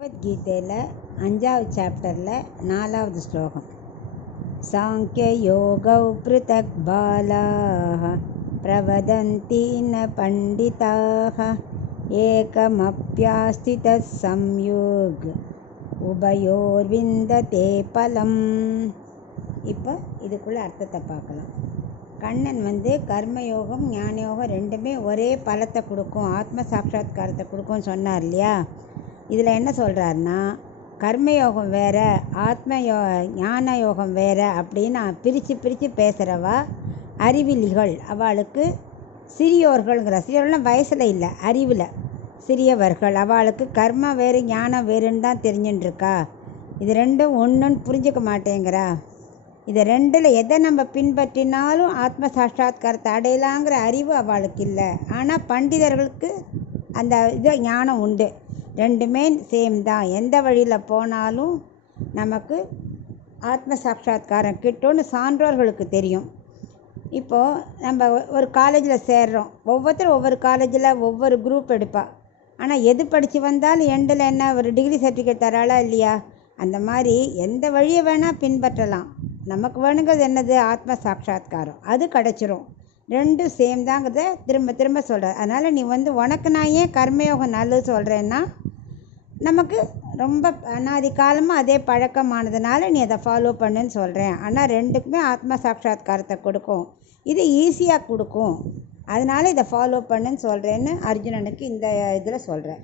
பகவத்கீதையில் 5வது சாப்டரில் 4வது ஸ்லோகம். சாங்கியயோகௌ ப்ருதக் பாலாः பிரவதந்தி ந பண்டிதாः ஏகமப்யாஸ்திதः சம்யோக் உபயோர்விந்ததே பலம். இப்போ இதுக்குள்ள அர்த்தத்தை பார்க்கலாம். கண்ணன் கர்மயோகம் ஞானயோகம் ரெண்டுமே ஒரே பலத்தை கொடுக்கும், ஆத்ம சாட்சாத்காரத்தை கொடுக்கும்னு சொன்னார் இல்லையா? இதில் என்ன சொல்கிறாருன்னா, கர்மயோகம் வேறு ஞான யோகம் வேறு அப்படின்னு பிரித்து பேசுகிறவா அறிவிலிகள். அவளுக்கு சிறியோர்கள்லாம் வயசில் இல்லை, அறிவில் சிறியவர்கள். அவளுக்கு கர்ம வேறு ஞானம் வேறுன்னு தான் தெரிஞ்சுட்டுருக்கா. இது ரெண்டும் ஒன்றுன்னு புரிஞ்சிக்க மாட்டேங்கிறா. இது ரெண்டில் எதை நம்ம பின்பற்றினாலும் ஆத்ம சாட்சாத்காரத்தை அடையலாங்கிற அறிவு அவளுக்கு இல்லை. ஆனால் பண்டிதர்களுக்கு அந்த ஞானம் உண்டு. ரெண்டுமே சேம் தான். எந்த வழியில் போனாலும் நமக்கு ஆத்ம சாட்சாத்காரம் கிட்டும்னு சான்றோர்களுக்கு தெரியும். இப்போது நம்ம ஒரு காலேஜில் சேர்றோம். ஒவ்வொருத்தரும் ஒவ்வொரு காலேஜில் ஒவ்வொரு குரூப் எடுப்பாள். ஆனால் எது படித்து வந்தாலும் எண்டில் என்ன ஒரு டிகிரி சர்டிஃபிகேட் தராளா இல்லையா? அந்த மாதிரி எந்த வழியை வேணால் பின்பற்றலாம். நமக்கு வேணுங்கிறது என்னது? ஆத்ம சாட்சாத்காரம். அது கிடச்சிரும். ரெண்டும் சேம் தாங்கிறத திரும்ப திரும்ப சொல்கிறேன். அதனால் நீ உனக்கு நான் ஏன் கர்மயோகம் நல்லது சொல்கிறேன்னா, நமக்கு ரொம்ப அனாதி காலமாக அதே பழக்கமானதுனால நீ அதை ஃபாலோ பண்ணுன்னு சொல்கிறேன். ஆனால் ரெண்டுக்குமே ஆத்ம சாட்சாத்காரத்தை கொடுக்கும். இது ஈஸியாக கொடுக்கும். அதனால் இதை ஃபாலோ பண்ணுன்னு சொல்கிறேன்னு அர்ஜுனனுக்கு இந்த இதில் சொல்கிறேன்.